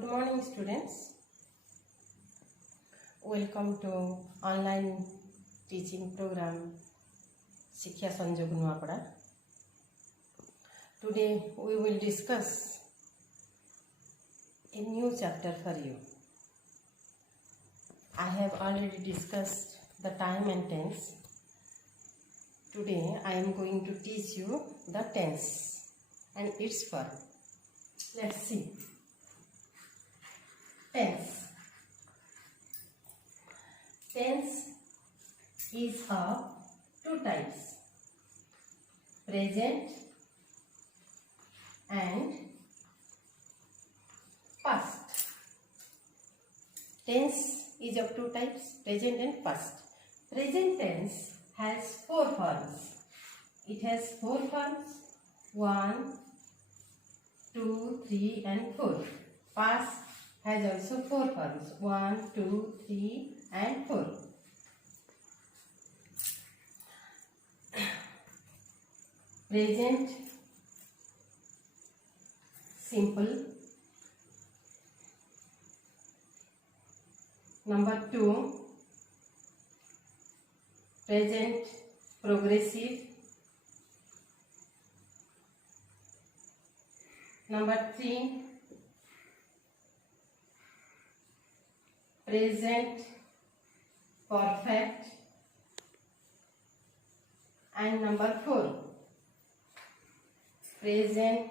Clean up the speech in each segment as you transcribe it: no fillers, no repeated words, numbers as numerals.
Good morning, students. Welcome to online teaching program Shiksha Sanjog Nuapada. Today we will discuss a new chapter for you. I have already discussed the time and tense. Today I am going to teach you the tense and its form. Let's see. Tense. Tense is of two types, present and past. Tense is of two types, present and past. Present tense has four forms. It has four forms, 1, 2, 3 and 4. Past has also four forms, 1, 2, 3 and 4. Present simple. Number 2, present progressive. Number 3, present perfect. And number 4, present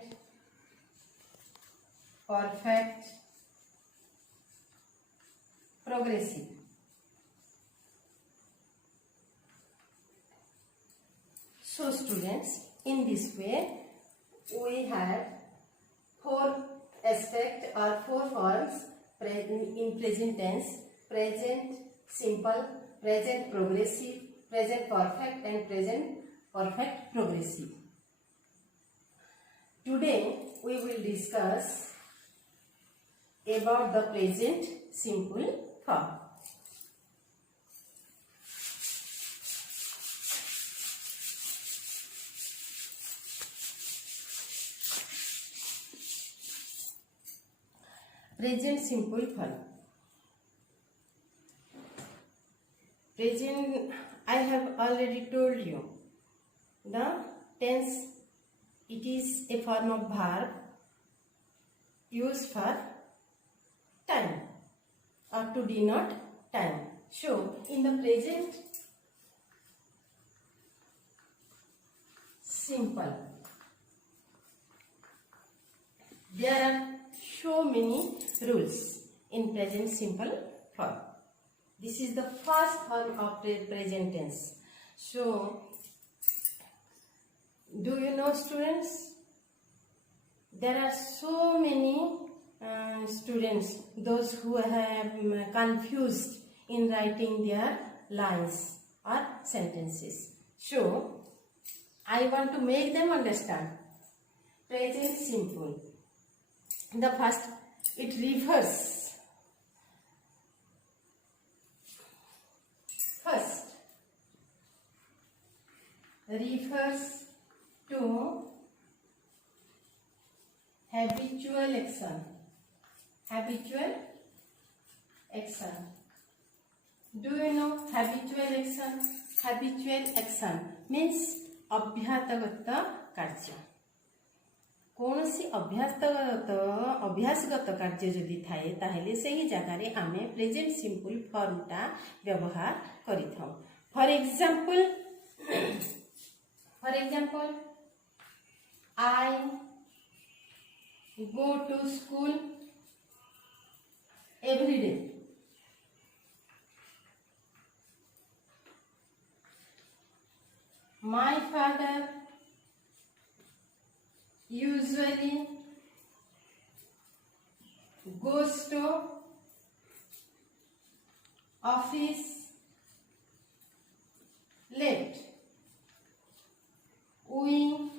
perfect progressive. So students, in this way we had four aspects or four forms in present tense: present simple, present progressive, present perfect and present perfect progressive. Today we will discuss about the present simple form. Present simple form. Present, I have already told you, the tense, it is a form of verb used for time or to denote time. So, in the present simple, there are so many rules in present simple form. This is the first form of present tense. So, do you know, students, there are so many students, those who have confused in writing their lines or sentences. So, I want to make them understand. Present simple. The first, it refers. First, refers to habitual action. Habitual action. Do you know habitual action? Habitual action means अभ्यासगत कार्य. कौन सी अभ्यासगत कार्य जदि थाए ताहेले सही जगह रे आमे present simple form टा व्यवहार करिथौ. For example I go to school every day. My father usually goes to office late. We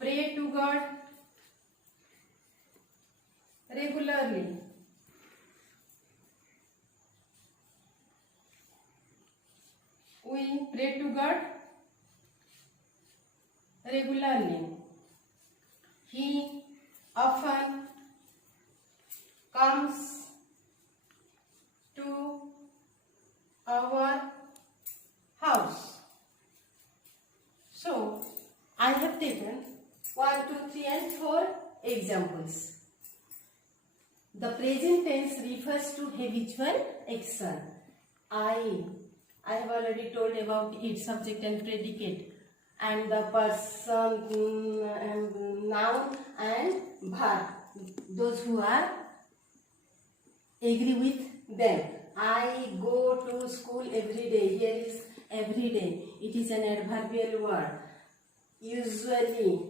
pray to God regularly. We pray to God regularly. He often comes to our house. So, I have taken 1, 2, 3 and 4 examples. The present tense refers to habitual action. I have already told about its subject and predicate, and the person, and noun and verb. Those who are agree with them. I go to school every day. Here is every day. It is an adverbial word. Usually,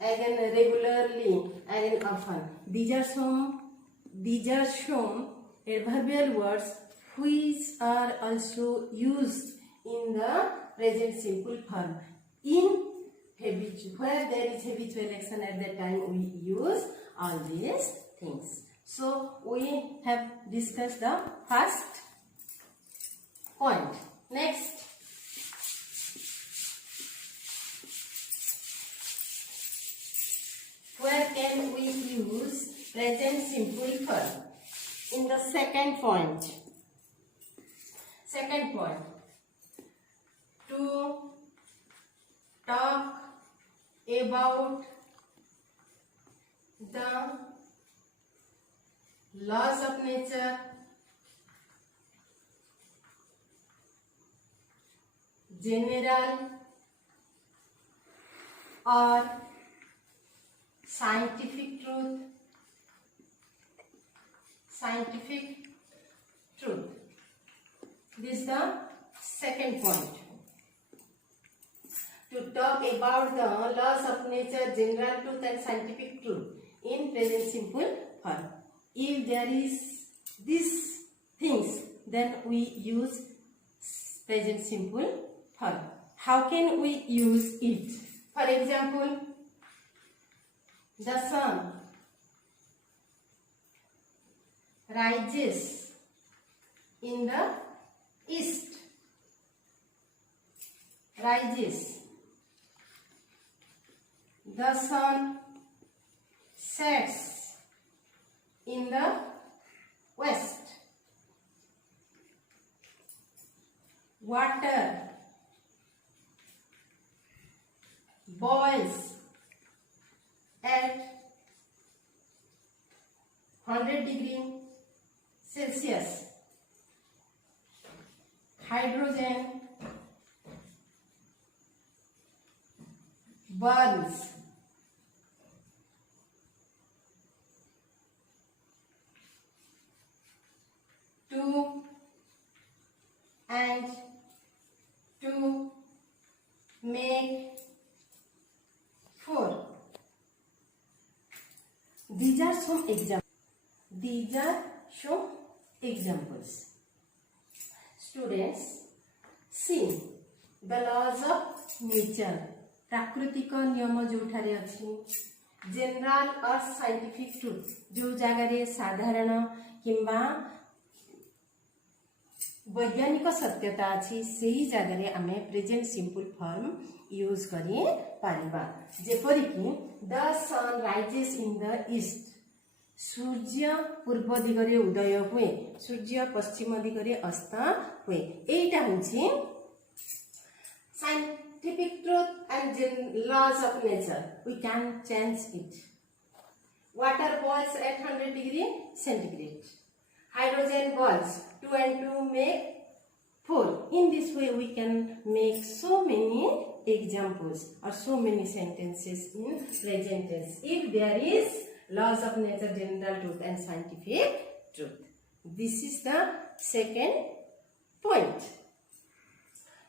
again regularly, again often. These are some adverbial words which are also used in the present simple form. In habitual, where there is habitual action at that time, we use all these things. So we have discussed the first point. Next, where can we use present simple form? In the second point. Second point. To talk about the laws of nature, general or scientific truth. This is the second point. To talk about the laws of nature, general truth and scientific truth in present simple form. If there is these things, then we use present simple form. How can we use it? For example, the sun rises in the east. Rises. The sun sets in the west. Water boils at 100 degrees Celsius. Hydrogen burns to make 4. These are some examples. Students, see the laws of nature. प्राकृतिक नियम जोठारे अछि, general और scientific truth जो जगह रे साधारण किंबा वैज्ञानिक सत्यता अछि सेही जगह रे आमे प्रेजेंट सिंपल फॉर्म यूज करि पारिबा. जेपरि कि the sun rises in the east. सूर्य पूर्व दिगरे उदय हुए, सूर्य पश्चिम दिगरे अस्त हुए. एटा होछि scientific truth and laws of nature. We can change it. Water boils at 100 degrees centigrade. Hydrogen boils. 2 and 2 make 4. In this way we can make so many examples or so many sentences in present tense. If there is laws of nature, general truth and scientific truth. This is the second point.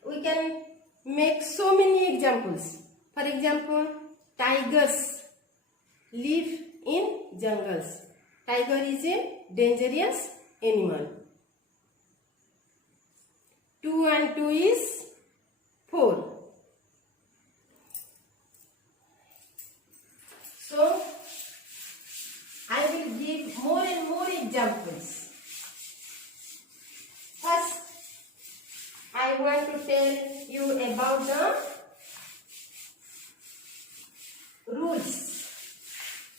We can make so many examples. For example, tigers live in jungles. Tiger is a dangerous animal. 2 and 2 is 4. So, I will give more and more examples. First, I want to tell you about the rules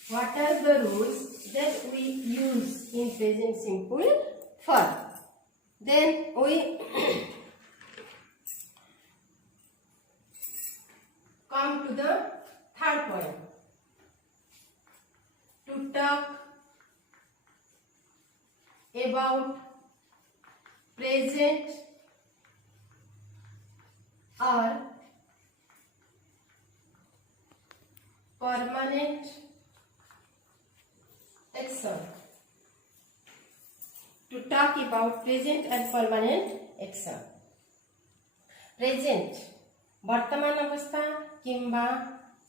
What are the rules that we use in present simple form? Then we come to the third point. To talk about present or permanent action. To talk about present and permanent action. Present वर्तमान अवस्था किंबा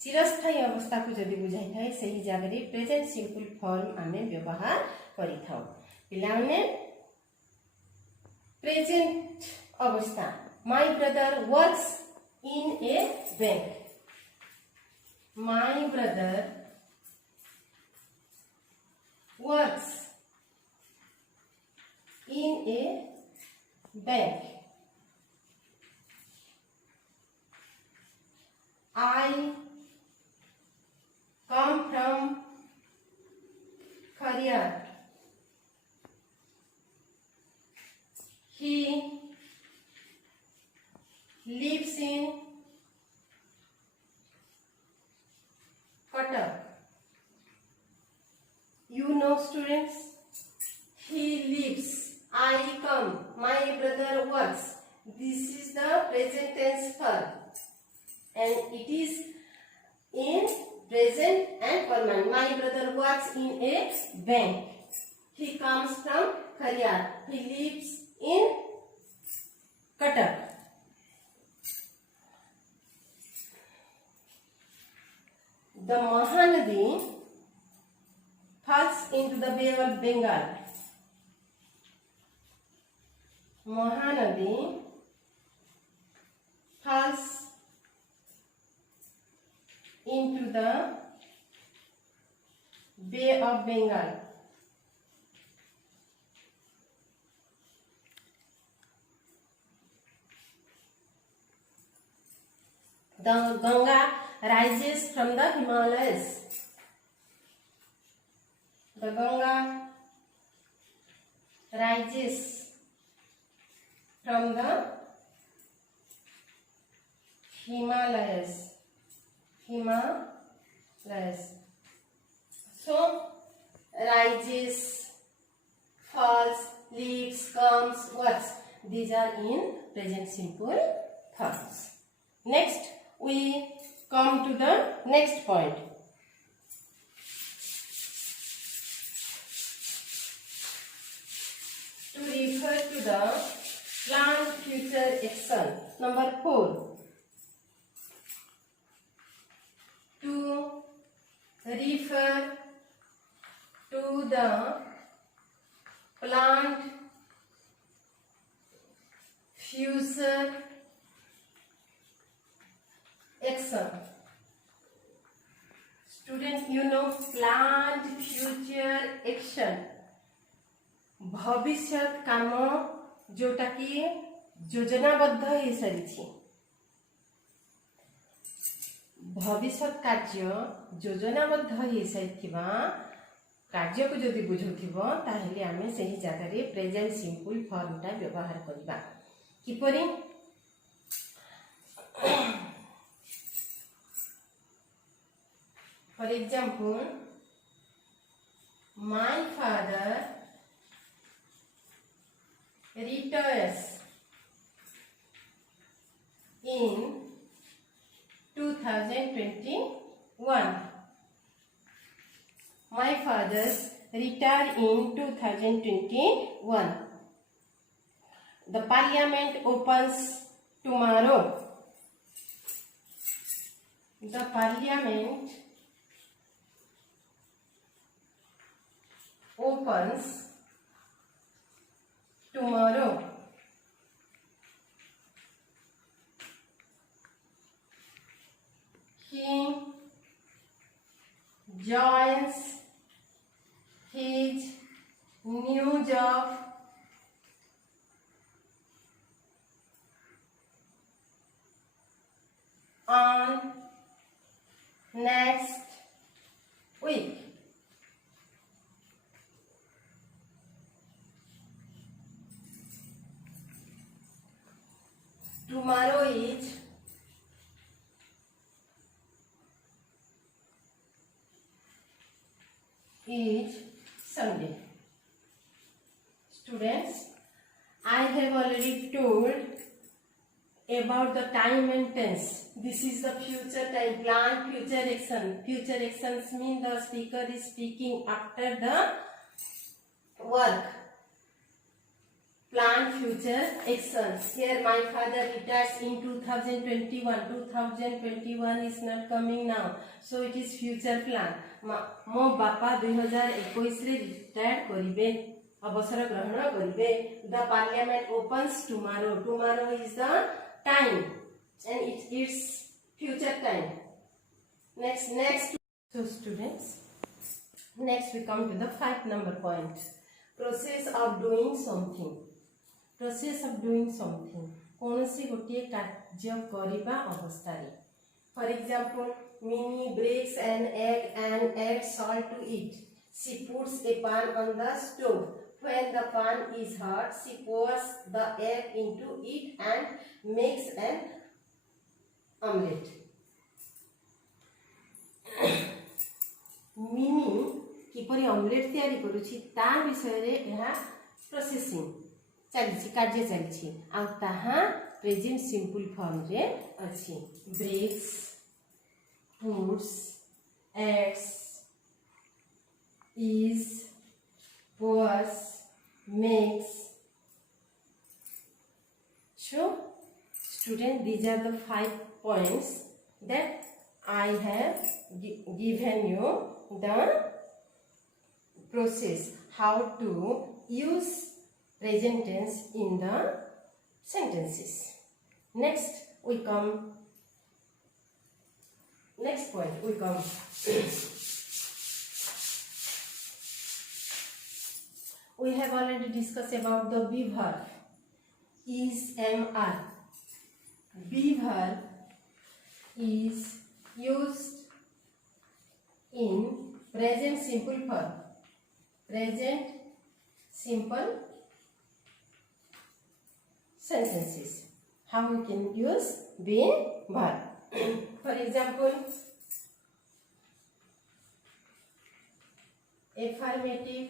चिरस्थायी अवस्था को जदि बुझाई थाए सही जगह रे प्रेजेंट सिंपल फॉर्म आमे व्यवहार करि थाउ। पिलाने प्रेजेंट अवस्था my brother works in A bank. My brother works in a bank. I come from Korea. He lives in Qatar. You know, students, he lives, I come, my brother works. This is the present tense form, and it is in present and permanent. My brother works in a bank. He comes from Korea. He lives in Qatar. The Mahanadi falls into the Bay of Bengal. Mahanadi falls into the Bay of Bengal. The Ganga rises from the Himalayas. The Ganga rises from the Himalayas. So, rises, falls, leaves, comes, works. These are in present simple forms. Next, we come to the next point. To refer to the planned future action. Number 4. To refer to the planned future action. Students, you know planned future action. भविष्यत काम जोटा कि योजनाबद्ध हो सारी भविष्यत कार्य योजनाबद्ध हो सारी कार्य को जदि बुझुथिबो ताहेले आमे सही जगह रे प्रेजेंट सिंपल फॉर्म टा व्यवहार करबा किपरि For example, my father retires in 2021. My father's retire in 2021. The parliament opens tomorrow. The parliament opens tomorrow. He joins his new job on next week. is Sunday. Students, I have already told about the time and tense. This is the future time, plan, future action. Future actions mean the speaker is speaking after the work. Plan, future actions. Here my father retires in 2021. 2021 is not coming now. So it is future plan. Mo bapa 2021 रे retire करिबे, अवसर ग्रहण करिबे. The parliament opens tomorrow. Tomorrow is the time and it's future time. Next. So students, next we come to the 5 number point. Process of doing something. Process of doing something. कौनसी गोटे कार्य करिबा अवस्थारे. For example, Minnie breaks an egg and adds salt to it. She puts a pan on the stove. When the pan is hot, she pours the egg into it and makes an omelette. Minnie किपरि omelette तैयारी करूछि ता विषय रे एहा processing चलछि, कार्य चलछि आ ताहा present simple form रे अछि. Breaks, puts, adds, is, pours, makes. So student, these are the 5 points that I have given you the process, how to use present tense in the sentences. Next point we come. We have already discussed about the be verb. Is, am, are. Be verb is used in present simple form. Present simple sentences. How we can use be verb? For example, affirmative,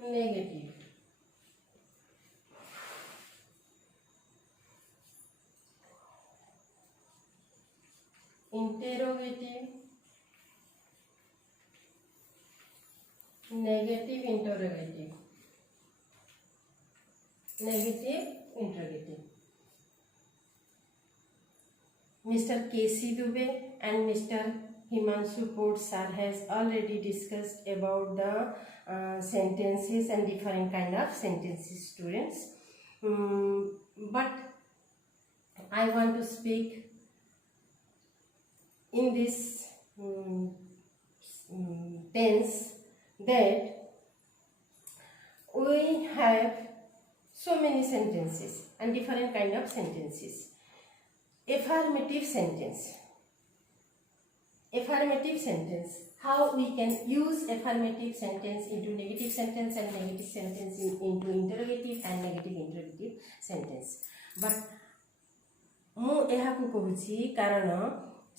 negative, interrogative, negative interrogative, negative interrogative. Mr. K.C. Dubey and Mr. Himanshu Port sir has already discussed about the sentences and different kind of sentences, students. But I want to speak in this tense that we have so many sentences and different kind of sentences. Affirmative sentence. Affirmative sentence. How we can use affirmative sentence into negative sentence and negative sentence into interrogative and negative interrogative sentence. But मु एहाकु कहूछि कारण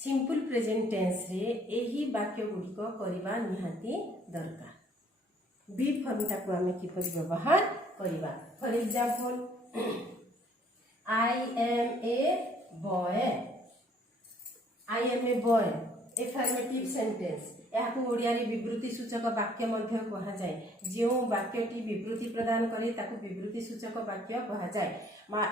simple present tense रे एही वाक्य गुडिक करिबा निहाती दरकार. B form ताकु आमे किपरि व्यवहार करिबा. For example, I am a boy. I am a boy. Affirmative sentence. याकु ओडिया रे विवृत्ति सूचक वाक्य मध्य कहा जाय. जो वाक्यटी विवृत्ति प्रदान करे ताकु विवृत्ति सूचक वाक्य कहा जाय.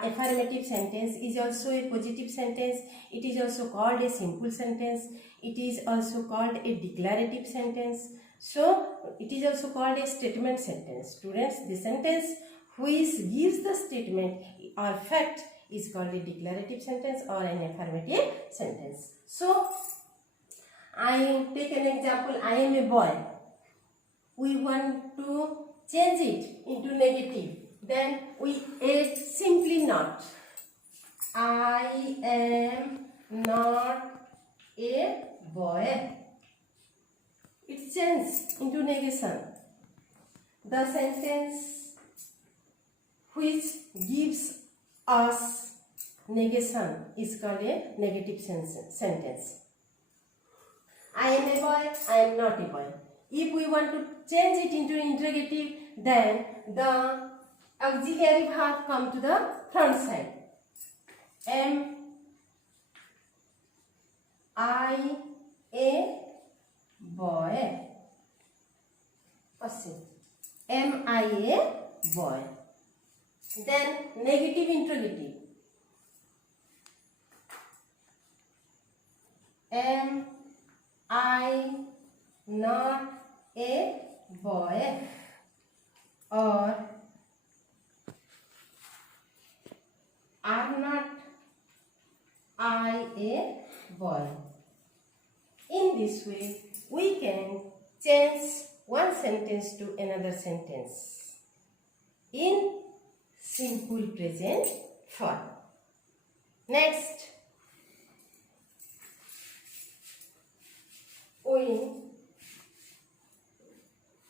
Affirmative sentence is also a positive sentence. It is also called a simple sentence. It is also called a declarative sentence. So it is also called a statement sentence. Students, the sentence which gives the statement or fact is called a declarative sentence or an affirmative sentence. So I take an example. I am a boy. We want to change it into negative. Then we add simply not. I am not a boy. It changes into negation. The sentence which gives us negation is called a negative sentence. I am a boy, I am not a boy. If we want to change it into interrogative, then the auxiliary verb come to the front side. Am I a boy? Question. Am I a boy? Then negative interrogative. Am I not a boy? Or are not I a boy? In this way, we can change one sentence to another sentence in simple present form. Next, we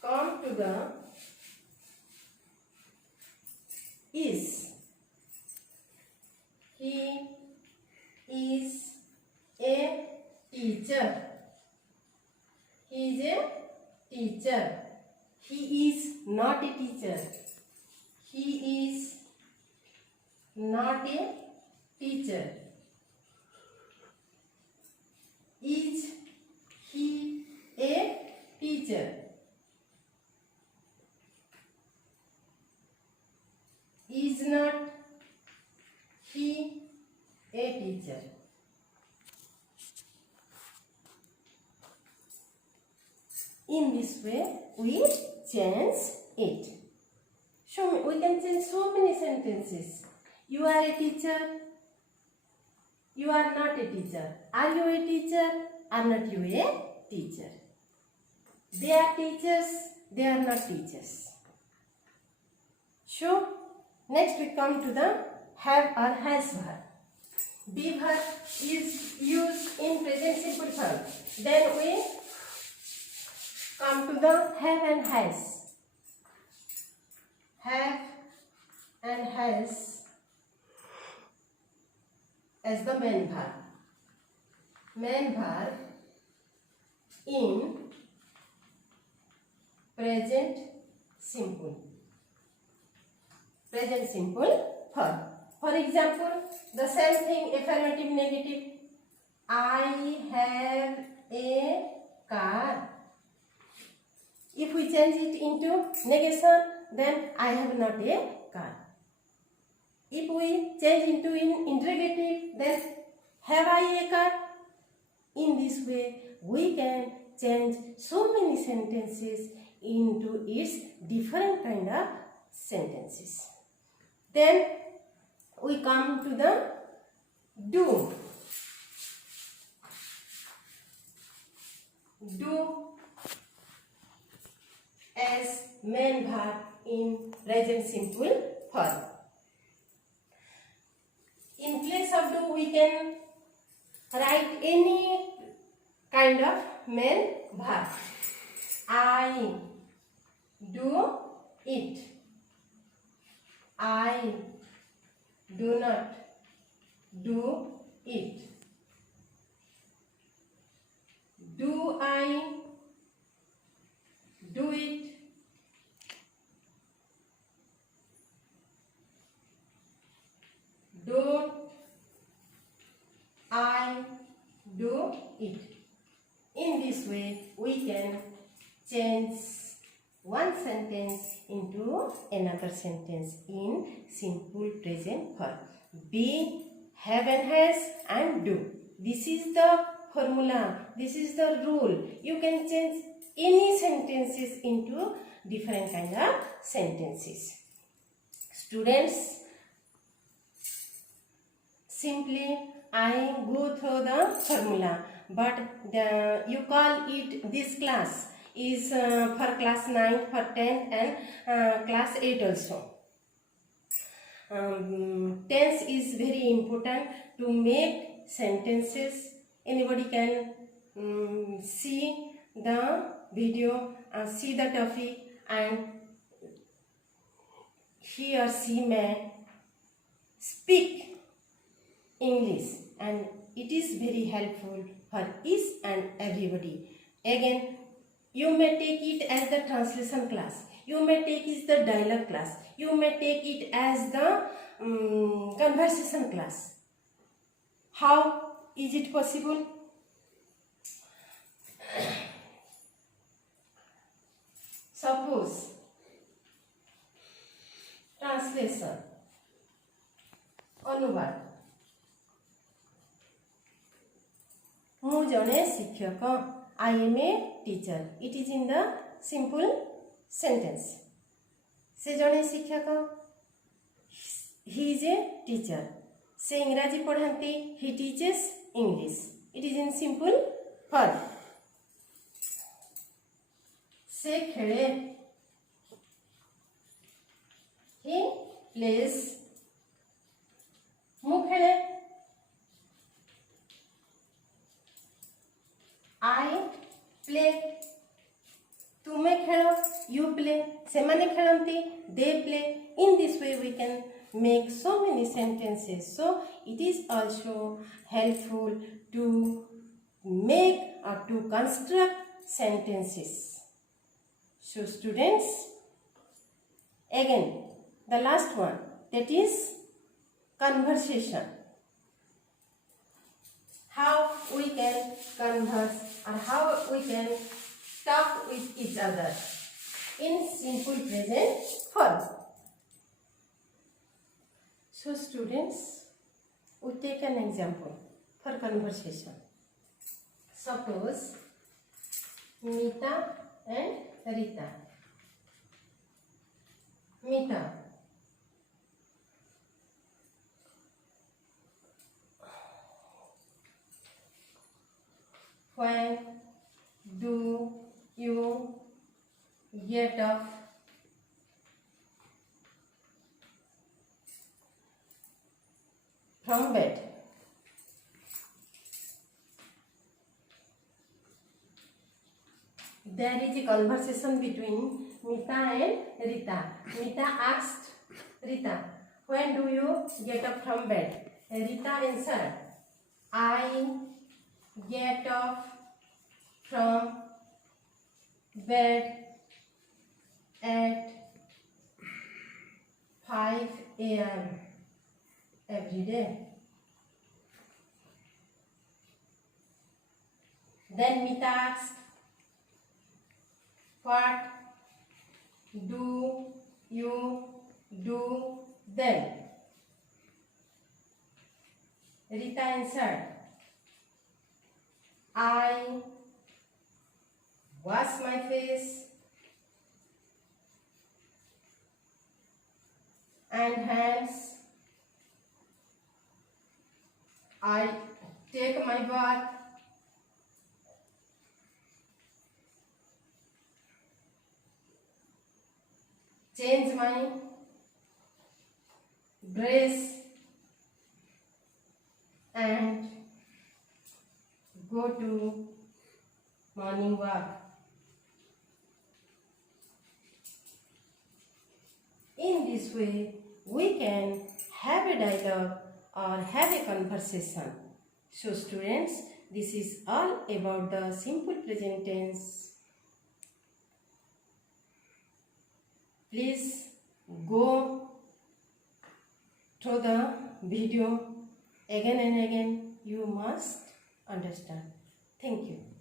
come to the is. He is a teacher. He is a teacher. He is not a teacher. He is not a teacher. Is he a teacher? Is not he a teacher? In this way, we change it. So we can change so many sentences. You are a teacher. You are not a teacher. Are you a teacher? Are not you a teacher? They are teachers. They are not teachers. So next we come to the have or has verb. Be verb is used in present simple form. Then we come to the have and has. Have and has as the main verb. Main verb in present simple. Present simple form. For example, the same thing, affirmative, negative. I have a car. If we change it into negation, then I have not a car. If we change into interrogative, then have I a car? In this way, we can change so many sentences into its different kind of sentences. Then we come to the do. Do as main verb in present simple form. In place of do, we can write any kind of main verb. I do it. I do not do it. Do I do it? Don't I do it? In this way, we can change one sentence into another sentence in simple present form. Be, have and has, and do. This is the formula. This is the rule. You can change any sentences into different kind of sentences. Students, simply I go through the formula, but you call it this class is for class 9, for 10 and class 8 also. Tense is very important to make sentences. Anybody can see the video, see the topic, and he or she may speak English, and it is very helpful for each and everybody. Again, you may take it as the translation class, you may take it as the dialogue class, you may take it as the conversation class. How is it possible? Suppose translation, अनुवाद, मु जने शिक्षक, I am a teacher. It is in the simple sentence. से जने शिक्षक, he is a teacher. से इंग्राजी पढ़ाती, he teaches English. It is in simple form. से खेले, he plays. मु खेले, I play. तुमे खेलो, you play. सेमाने खेलंती, they play. In this way we can make so many sentences. So it is also helpful to make or to construct sentences. So students, again the last one, that is conversation. How we can converse or how we can talk with each other in simple present form. So students, we take an example for conversation. Suppose Mita and Rita. Mita, when do you get up from bed? There is a conversation between Mita and Rita. Mita asked Rita, when do you get up from bed? Rita answered, I get up from bed at 5 a.m. every day. Then Mita asked, what do you do then? Rita answered, I wash my face and hands. I take my bath. Change my dress and go to morning walk. In this way, we can have a dialogue or have a conversation. So students, this is all about the simple present tense. Please go through the video again and again. You must understand. Thank you.